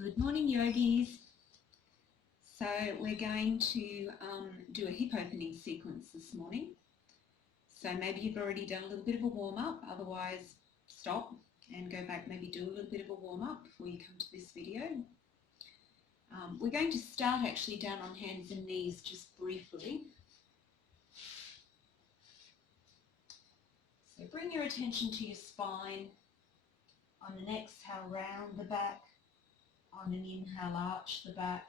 Good morning, yogis. So we're going to do a hip opening sequence this morning. So maybe you've already done a little bit of a warm-up, otherwise stop and go back, maybe do a little bit of a warm-up before you come to this video. We're going to start actually down on hands and knees just briefly. So bring your attention to your spine. On an exhale, round the back. On an inhale, arch the back.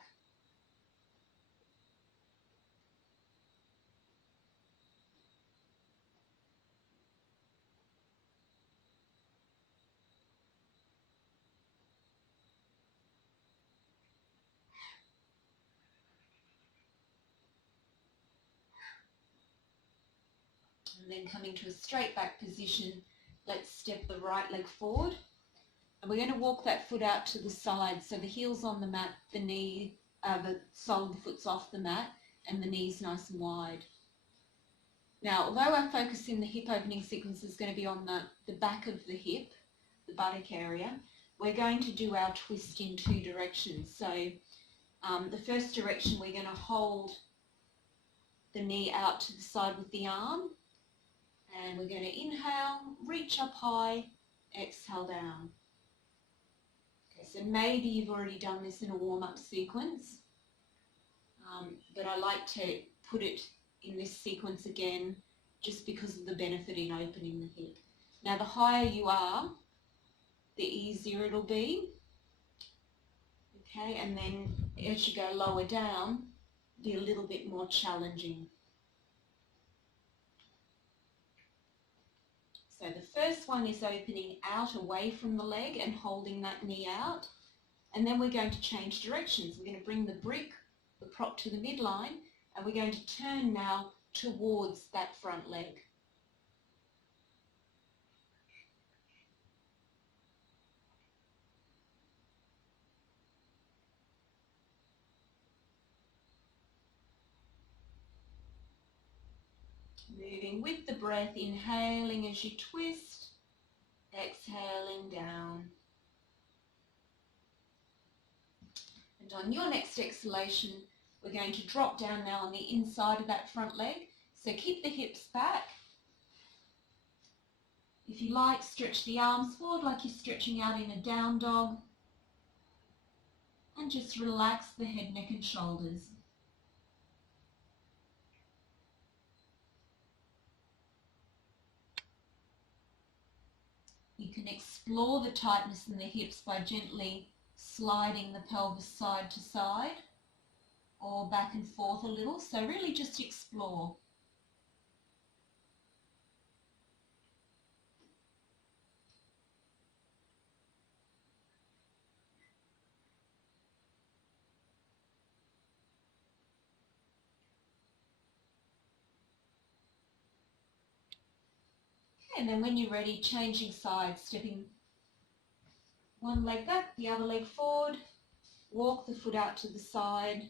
And then coming to a straight back position, let's step the right leg forward. And we're going to walk that foot out to the side, so the heel's on the mat, the sole of the foot's off the mat, and the knee's nice and wide. Now, although our focus in the hip opening sequence is going to be on the back of the hip, the buttock area, we're going to do our twist in two directions. So the first direction, we're going to hold the knee out to the side with the arm, and we're going to inhale, reach up high, exhale down. So maybe you've already done this in a warm-up sequence, but I like to put it in this sequence again just because of the benefit in opening the hip. Now the higher you are, the easier it'll be. Okay, and then as you go lower down, be a little bit more challenging. So the first one is opening out away from the leg and holding that knee out. And then we're going to change directions. We're going to bring the brick, the prop to the midline, and we're going to turn now towards that front leg. Moving with the breath, inhaling as you twist, exhaling down. And on your next exhalation, we're going to drop down now on the inside of that front leg. So keep the hips back. If you like, stretch the arms forward like you're stretching out in a down dog. And just relax the head, neck and shoulders. You can explore the tightness in the hips by gently sliding the pelvis side to side or back and forth a little. So really just explore. And then when you're ready, changing sides, stepping one leg back, the other leg forward, walk the foot out to the side.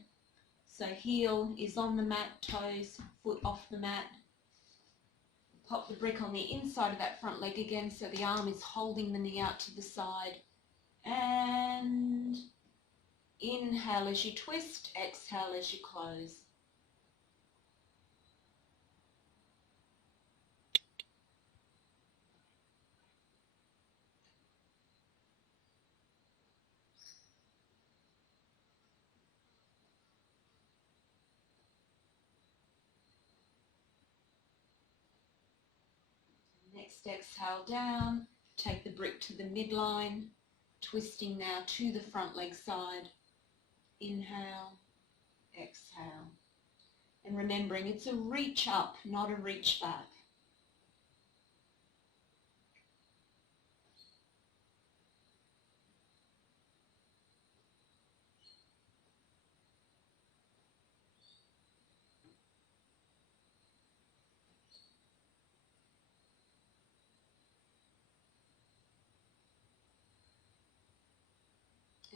So heel is on the mat, toes, foot off the mat. Pop the brick on the inside of that front leg again, so the arm is holding the knee out to the side. And inhale as you twist, exhale as you close. Next exhale down, take the brick to the midline, twisting now to the front leg side. Inhale, exhale. And remembering it's a reach up, not a reach back.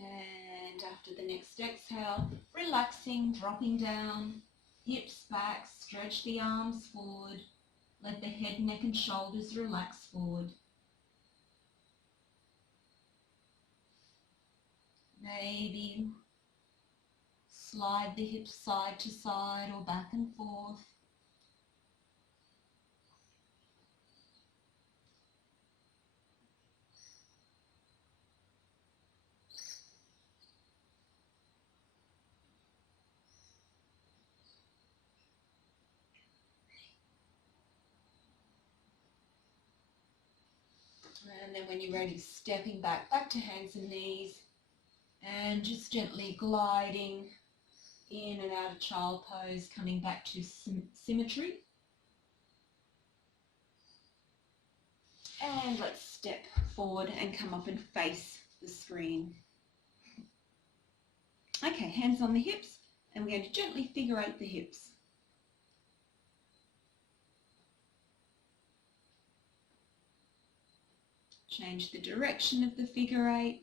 And after the next exhale, relaxing, dropping down, hips back, stretch the arms forward, let the head, neck and shoulders relax forward. Maybe slide the hips side to side or back and forth. And then when you're ready, stepping back to hands and knees, and just gently gliding in and out of child pose, coming back to symmetry. And let's step forward and come up and face the screen. Okay, hands on the hips, and we're going to gently figure eight the hips. Change the direction of the figure eight.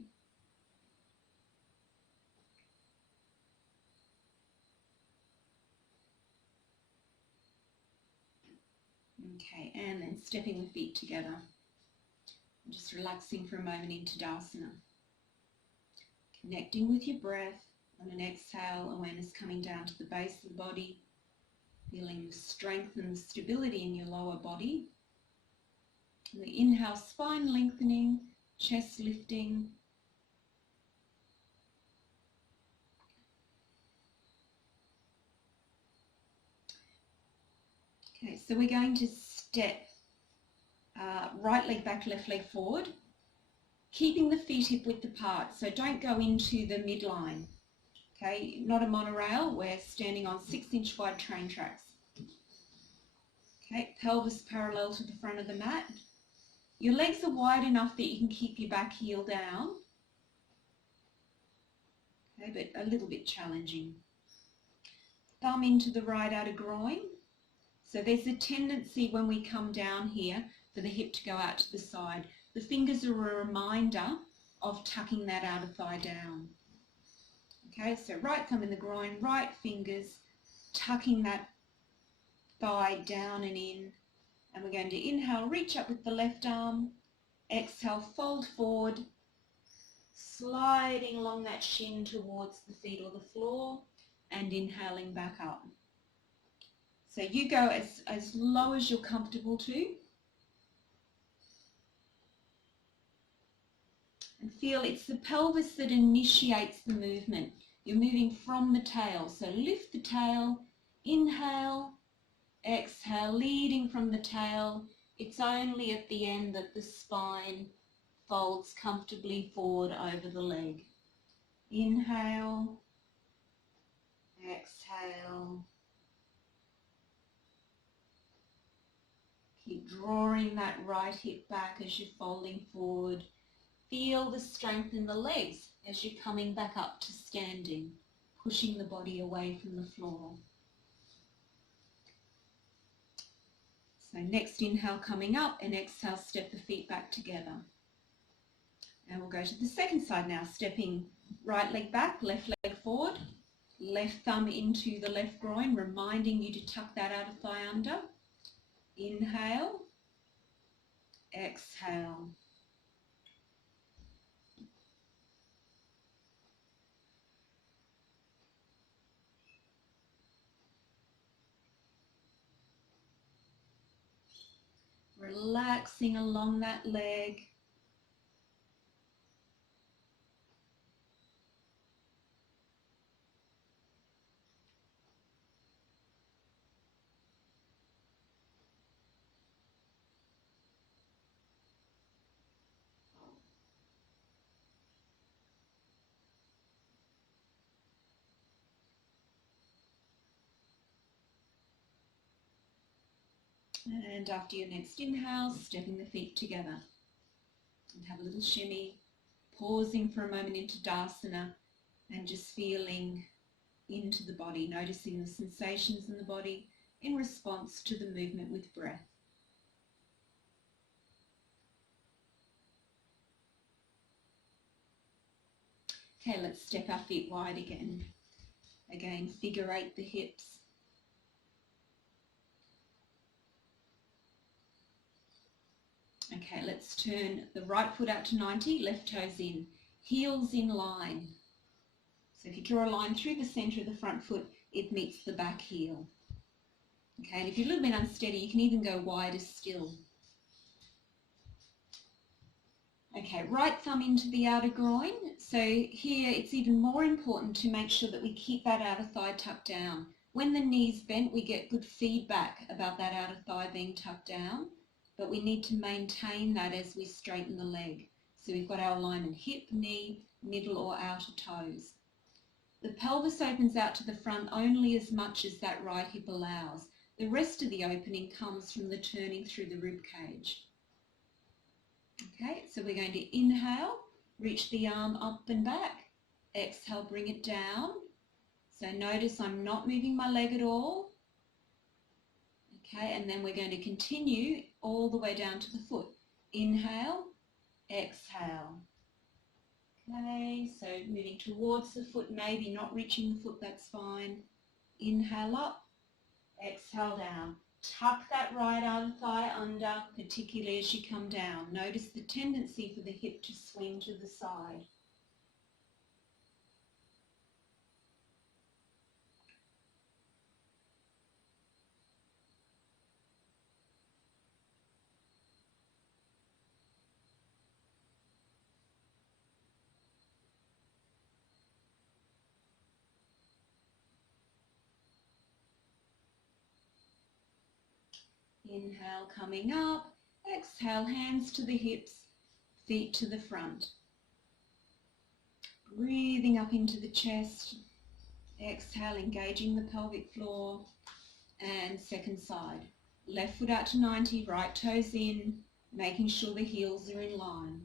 Okay, and then stepping the feet together. Just relaxing for a moment into Tadasana. Connecting with your breath. On an exhale, awareness coming down to the base of the body. Feeling the strength and the stability in your lower body. And the inhale, spine lengthening, chest lifting. Okay, so we're going to step right leg back, left leg forward, keeping the feet hip width apart, so don't go into the midline. Okay, not a monorail, we're standing on 6-inch wide train tracks. Okay, pelvis parallel to the front of the mat. Your legs are wide enough that you can keep your back heel down. Okay, but a little bit challenging. Thumb into the right outer groin. So there's a tendency when we come down here for the hip to go out to the side. The fingers are a reminder of tucking that outer thigh down. Okay, so right thumb in the groin, right fingers, tucking that thigh down and in. And we're going to inhale, reach up with the left arm. Exhale, fold forward, sliding along that shin towards the feet or the floor, and inhaling back up. So you go as low as you're comfortable to. And feel it's the pelvis that initiates the movement. You're moving from the tail. So lift the tail, inhale, exhale, leading from the tail. It's only at the end that the spine folds comfortably forward over the leg. Inhale, exhale. Keep drawing that right hip back as you're folding forward. Feel the strength in the legs as you're coming back up to standing, pushing the body away from the floor. So next inhale coming up, and exhale, step the feet back together. And we'll go to the second side now, stepping right leg back, left leg forward, left thumb into the left groin, reminding you to tuck that outer thigh under. Inhale, exhale. Relaxing along that leg. And after your next inhale, stepping the feet together. And have a little shimmy, pausing for a moment into Tadasana and just feeling into the body, noticing the sensations in the body in response to the movement with breath. Okay, let's step our feet wide again. Again, figure eight the hips. Okay, let's turn the right foot out to 90, left toes in, heels in line. So if you draw a line through the centre of the front foot, it meets the back heel. Okay, and if you're a little bit unsteady, you can even go wider still. Okay, right thumb into the outer groin. So here it's even more important to make sure that we keep that outer thigh tucked down. When the knee's bent, we get good feedback about that outer thigh being tucked down, but we need to maintain that as we straighten the leg. So we've got our alignment hip, knee, middle or outer toes. The pelvis opens out to the front only as much as that right hip allows. The rest of the opening comes from the turning through the rib cage. Okay, so we're going to inhale, reach the arm up and back. Exhale, bring it down. So notice I'm not moving my leg at all. Okay, and then we're going to continue all the way down to the foot. Inhale, exhale. Okay, so moving towards the foot, maybe not reaching the foot, that's fine. Inhale up, exhale down. Tuck that right outer thigh under, particularly as you come down. Notice the tendency for the hip to swing to the side. Inhale, coming up. Exhale, hands to the hips, feet to the front. Breathing up into the chest. Exhale, engaging the pelvic floor. And second side. Left foot out to 90, right toes in, making sure the heels are in line.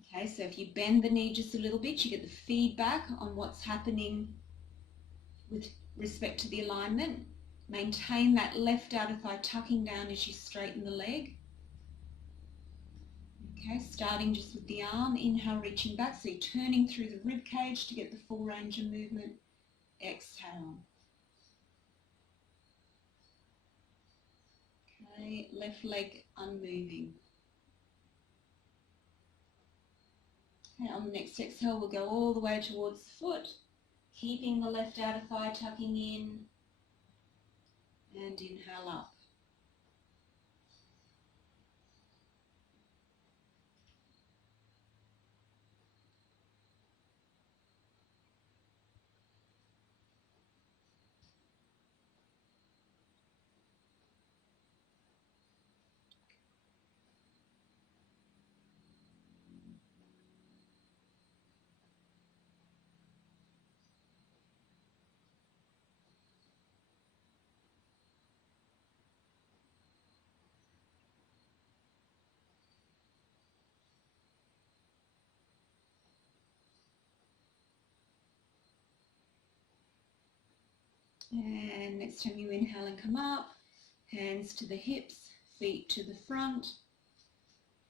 Okay, so if you bend the knee just a little bit, you get the feedback on what's happening with respect to the alignment. Maintain that left outer thigh tucking down as you straighten the leg. Okay, starting just with the arm, inhale, reaching back, so you're turning through the rib cage to get the full range of movement. Exhale. Okay, left leg unmoving. Okay, on the next exhale, we'll go all the way towards the foot, keeping the left outer thigh tucking in. And inhale up. And next time you inhale and come up, hands to the hips, feet to the front,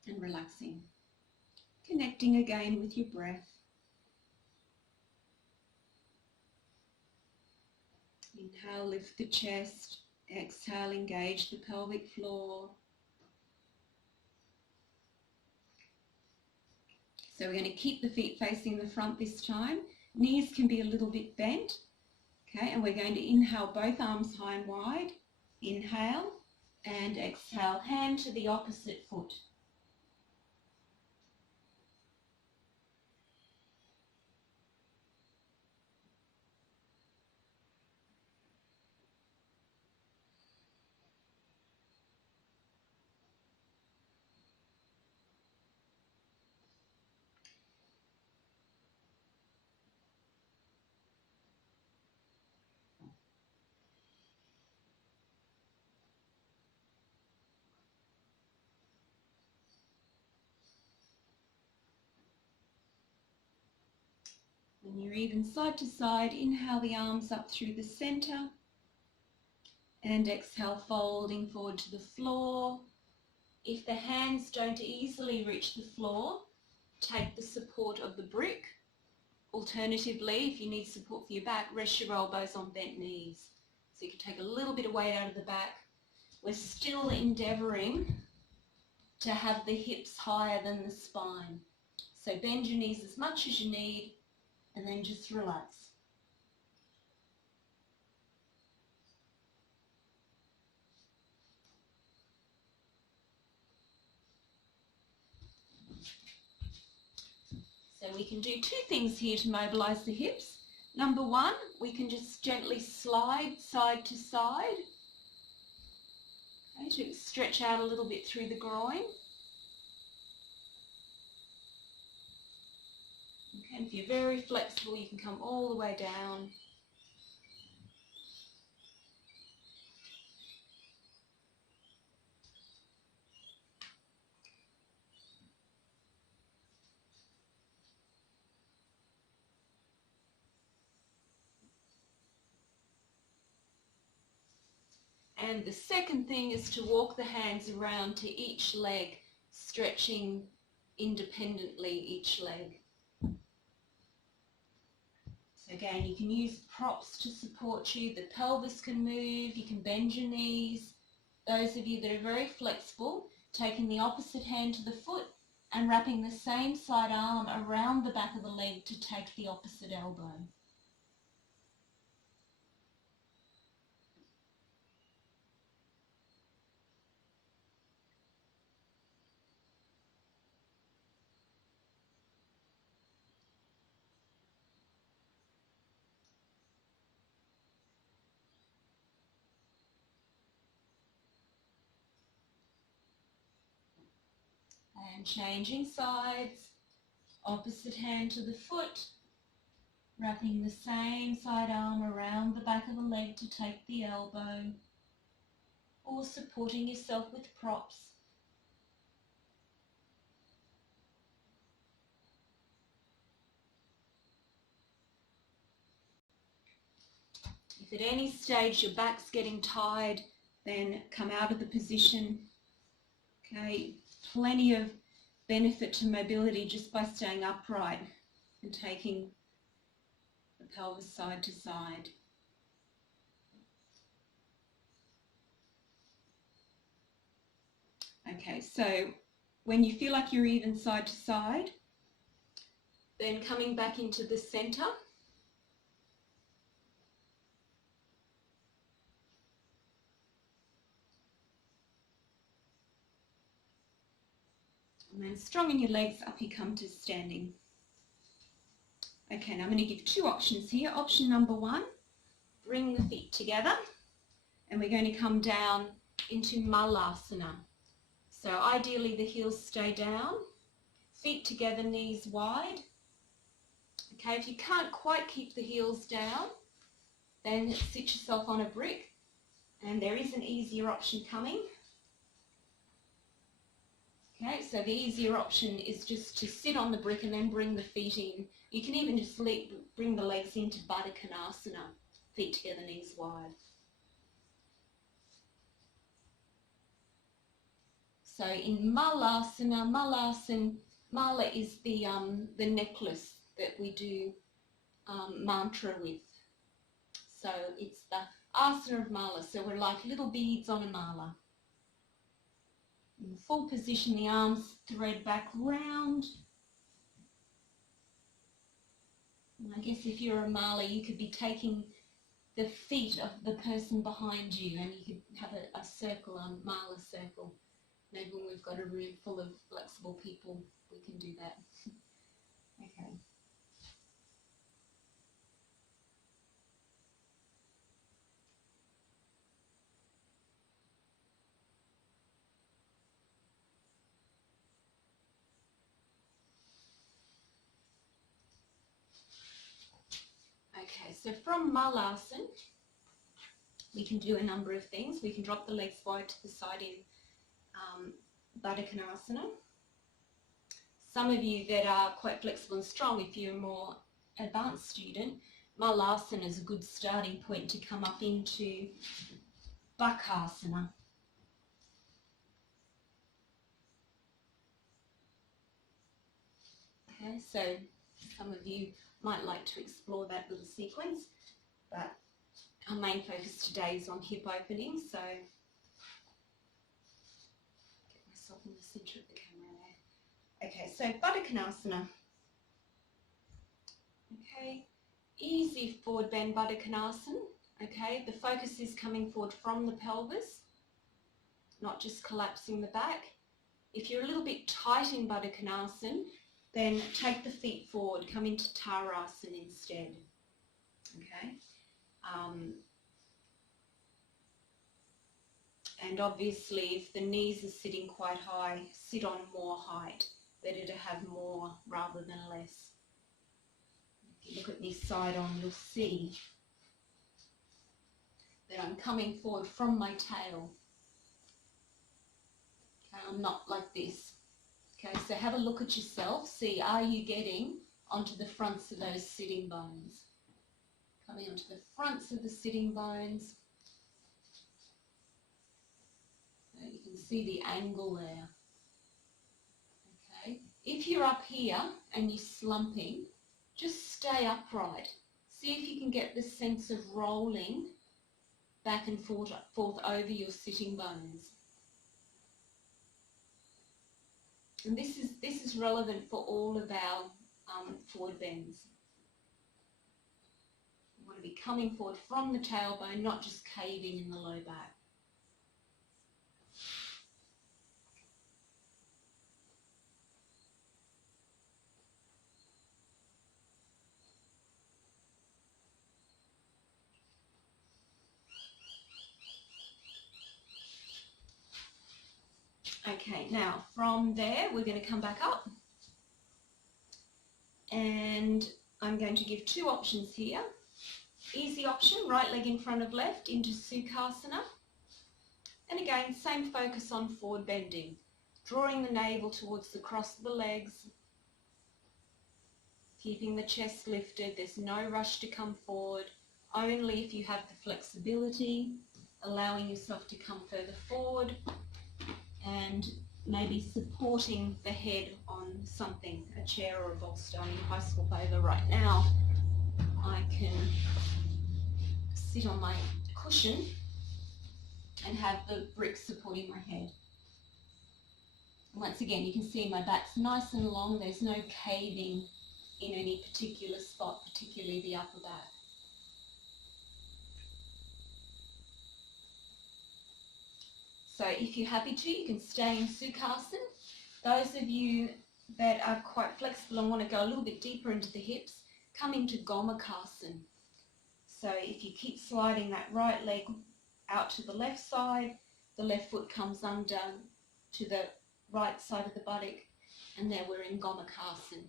and relaxing. Connecting again with your breath. Inhale, lift the chest. Exhale, engage the pelvic floor. So we're going to keep the feet facing the front this time. Knees can be a little bit bent. Okay, and we're going to inhale both arms high and wide. Inhale and exhale, hand to the opposite foot. When you're even side to side, inhale the arms up through the center and exhale, folding forward to the floor. If the hands don't easily reach the floor, take the support of the brick. Alternatively, if you need support for your back, rest your elbows on bent knees. So you can take a little bit of weight out of the back. We're still endeavouring to have the hips higher than the spine. So bend your knees as much as you need, and then just relax. So we can do two things here to mobilise the hips. Number one, we can just gently slide side to side, okay, to stretch out a little bit through the groin. Okay, and if you're very flexible, you can come all the way down. And the second thing is to walk the hands around to each leg, stretching independently each leg. So again, you can use props to support you. The pelvis can move, you can bend your knees. Those of you that are very flexible, taking the opposite hand to the foot and wrapping the same side arm around the back of the leg to take the opposite elbow. And changing sides, opposite hand to the foot, wrapping the same side arm around the back of the leg to take the elbow, or supporting yourself with props. If at any stage your back's getting tired, then come out of the position. Okay, plenty of benefit to mobility just by staying upright and taking the pelvis side to side. Okay, so when you feel like you're even side to side, then coming back into the center. And then strong in your legs, up you come to standing. Okay, now I'm going to give two options here. Option number one, bring the feet together, and we're going to come down into Malasana. So ideally the heels stay down, feet together, knees wide. Okay, if you can't quite keep the heels down, then sit yourself on a brick, and there is an easier option coming. Okay, so the easier option is just to sit on the brick and then bring the feet in. You can even just bring the legs into buttock Kanasana, feet together, knees wide. So in Malasana, Mala is the necklace that we do mantra with. So it's the asana of Mala. So we're like little beads on a mala. In full position, the arms thread back round. And I guess if you're a mala, you could be taking the feet of the person behind you, and you could have a circle, a mala circle. Maybe when we've got a room full of flexible people, we can do that. Okay. Okay, so from Malasana, we can do a number of things. We can drop the legs wide to the side in buttock Kanasana. Some of you that are quite flexible and strong, if you're a more advanced student, Malasana is a good starting point to come up into Bakasana. Okay, so some of you might like to explore that little sequence, but our main focus today is on hip opening, so get myself in the centre of the camera there. Okay, so buttock Kanasana. Okay, easy forward bend buttock Kanasana. Okay, the focus is coming forward from the pelvis, not just collapsing the back. If you're a little bit tight in buttock Kanasana, then take the feet forward, come into Tarasana instead. Okay. And obviously, if the knees are sitting quite high, sit on more height. Better to have more rather than less. If you look at this side on, you'll see that I'm coming forward from my tail. Okay, I'm not like this. Okay, so have a look at yourself. See, are you getting onto the fronts of those sitting bones? Coming onto the fronts of the sitting bones. You can see the angle there. Okay, if you're up here and you're slumping, just stay upright. See if you can get the sense of rolling back and forth over your sitting bones. And this is relevant for all of our forward bends. You want to be coming forward from the tailbone, not just caving in the low back. Okay, now from there we're going to come back up, and I'm going to give two options here. Easy option, right leg in front of left into Sukasana, and again same focus on forward bending, drawing the navel towards the cross of the legs, keeping the chest lifted. There's no rush to come forward, only if you have the flexibility, allowing yourself to come further forward and maybe supporting the head on something, a chair or a box stone. If I swap over right now, I can sit on my cushion and have the brick supporting my head. And once again, you can see my back's nice and long. There's no caving in any particular spot, particularly the upper back. So if you're happy to, you can stay in Sukasana. Those of you that are quite flexible and want to go a little bit deeper into the hips, come into Gomakasana. So if you keep sliding that right leg out to the left side, the left foot comes under to the right side of the buttock, and there we're in Gomakasana.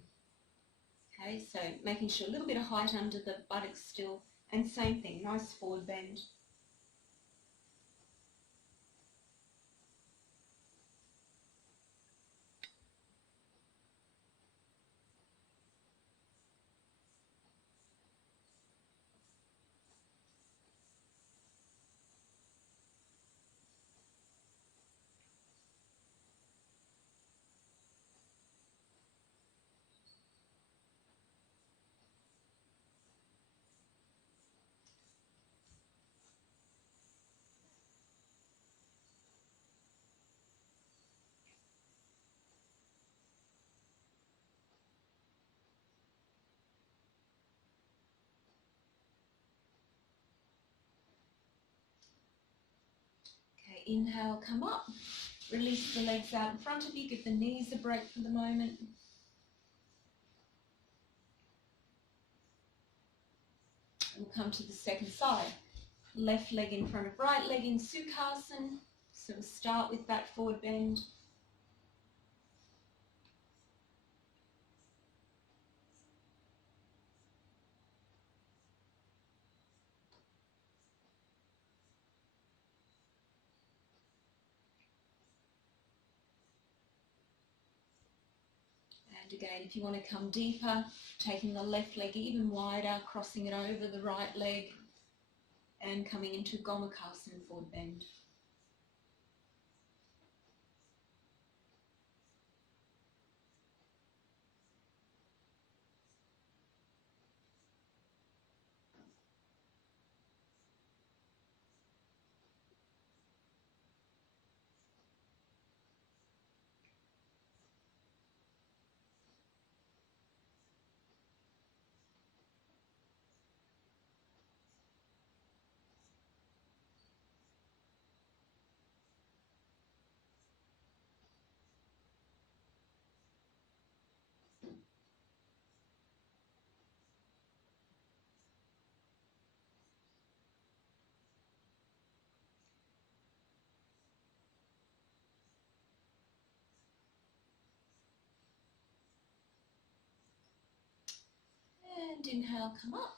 Okay, so making sure a little bit of height under the buttocks still, and same thing, nice forward bend. Inhale, come up, release the legs out in front of you, give the knees a break for the moment. We'll come to the second side. Left leg in front of right leg in Sukasana. So we'll start with that forward bend. And again, if you want to come deeper, taking the left leg even wider, crossing it over the right leg, and coming into Gomakasana forward bend. and inhale, come up.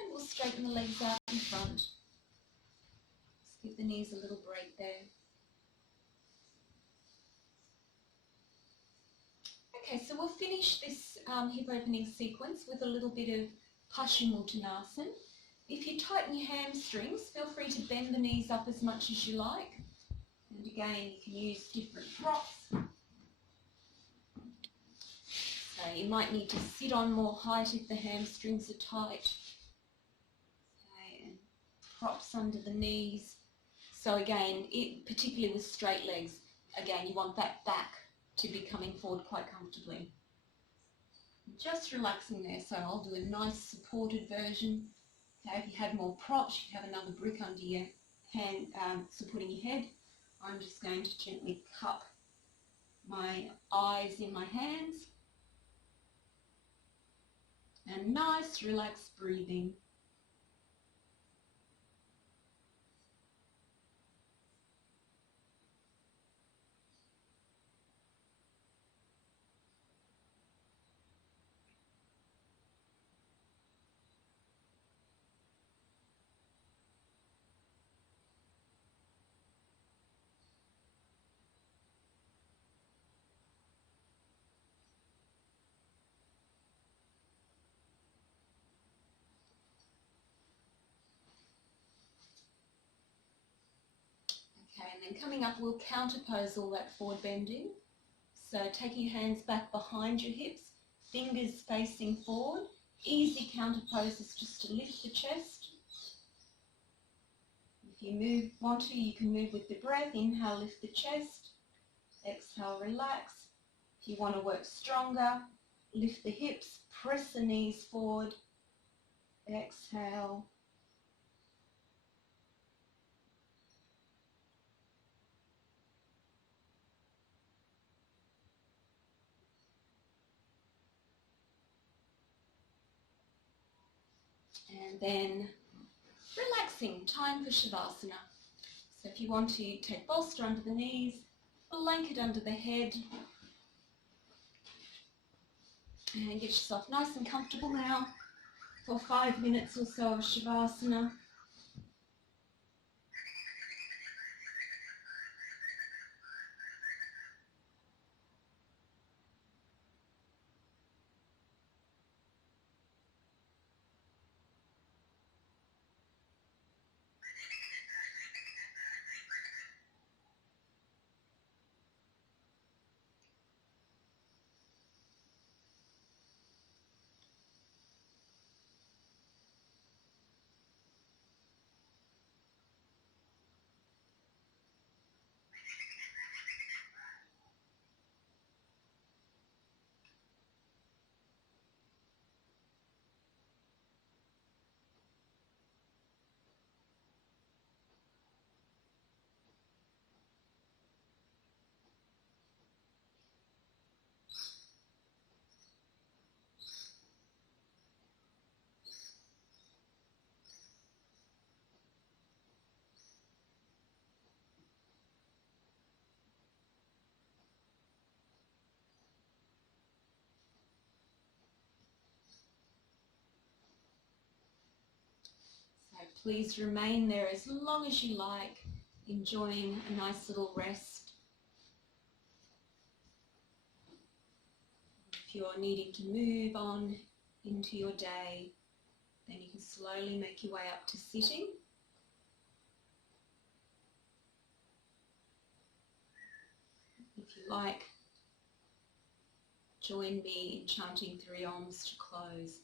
And we'll straighten the legs out in front. Just give the knees a little break there. Okay, so we'll finish this hip opening sequence with a little bit of Paschimottanasana. If you tighten your hamstrings, feel free to bend the knees up as much as you like. And again, you can use different props. So you might need to sit on more height if the hamstrings are tight. Okay, and props under the knees. So again, particularly with straight legs, again, you want that back to be coming forward quite comfortably. Just relaxing there, so I'll do a nice supported version. Okay, if you had more props, you'd have another brick under your hand supporting your head. I'm just going to gently cup my eyes in my hands. And nice relaxed breathing. Okay, and then coming up, we'll counterpose all that forward bending. So taking your hands back behind your hips, fingers facing forward. Easy counterposes just to lift the chest. If you want to, you can move with the breath. Inhale, lift the chest. Exhale, relax. If you want to work stronger, lift the hips, press the knees forward. Exhale. And then relaxing, time for Shavasana. So if you want to take bolster under the knees, blanket under the head, and get yourself nice and comfortable now for 5 minutes or so of Shavasana. Please remain there as long as you like, enjoying a nice little rest. If you're needing to move on into your day, then you can slowly make your way up to sitting. If you like, join me in chanting 3 Oms to close.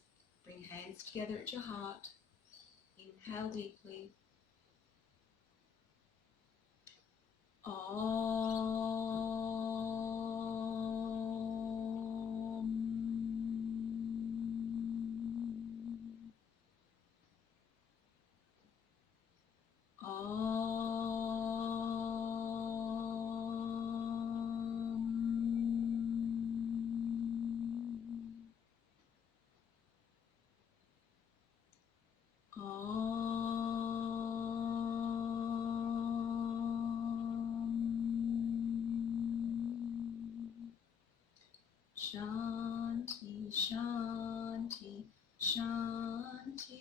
Bring hands together at your heart. Inhale deeply. Om. Shanti, Shanti, Shanti.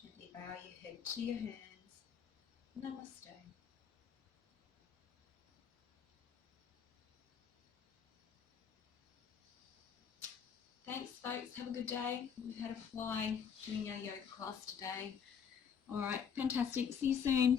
Gently bow your head to your hands. Namaste. Thanks, folks. Have a good day. We've had a fly doing our yoga class today. All right, fantastic. See you soon.